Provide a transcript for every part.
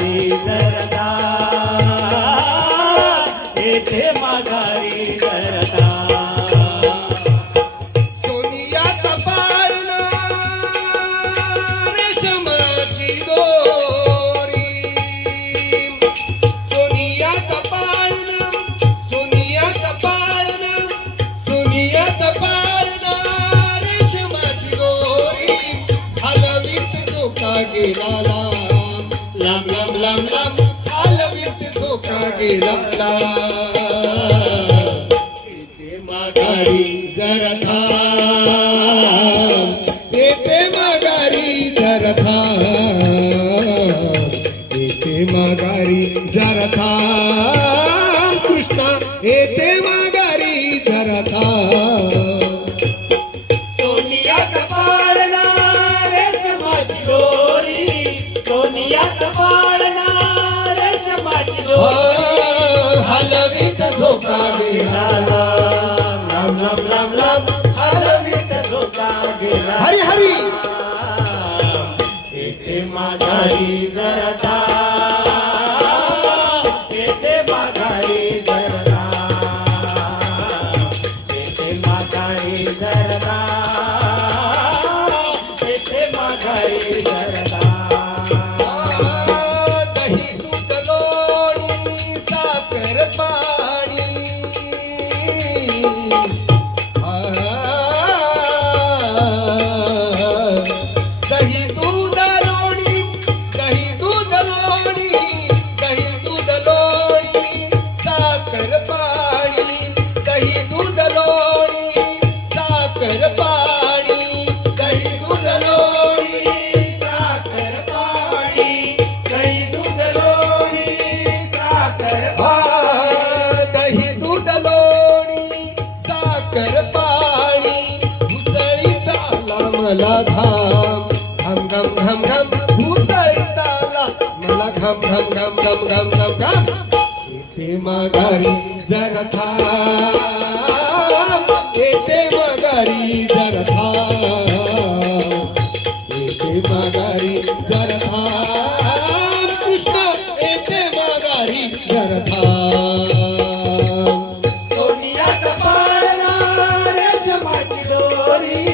माघारी जरता. येथे माघारी जरता. सोनियाचा पाळणा रेशमाची दोरी. लांब येथे माघारी जरा थांब. येते माघारी जरा थांब. येते माघारी जरा थांब. कृष्णा येते माघारी जरा थांब. रेशमाची दोरी रेशमाची दोरी गेला लांब लांब लांब लांब हलवीत धोका गेला. हरी हरी येथे माघारी जरता. येथे माघारी जरता. येथे माघारी जरता. येथे माघारी जरता. मला घाम घम घम घम घम घुसळीत मला घम घम घम घम घम घम. घम येते माघारी जरा थांब. येते माघारी जरा थांब. येते माघारी जरा थांब. कृष्ण येते माघारी जरा थांब. सोनियाचा पाळणा रेशमाची डोरी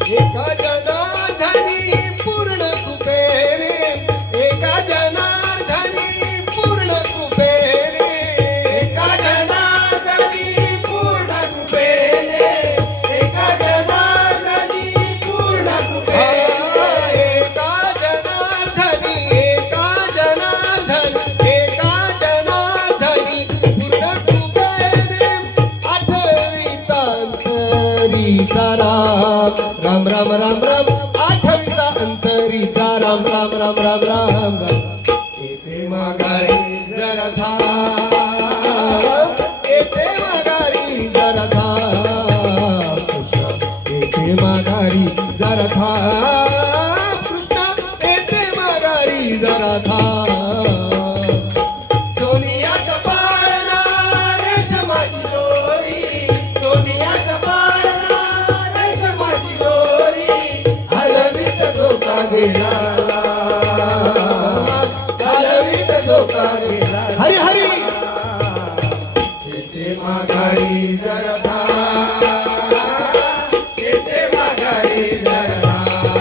एका जनार्दनी राम राम आठविता अंतरीचा राम राम राम राम राम राम. येथे माघारी जरा थांब येथे माघारी जरा थांब येथे माघारी जरा थांब कृष्णा येथे माघारी जरा थांब हरी हरी. माघारी जरा माघारी जरा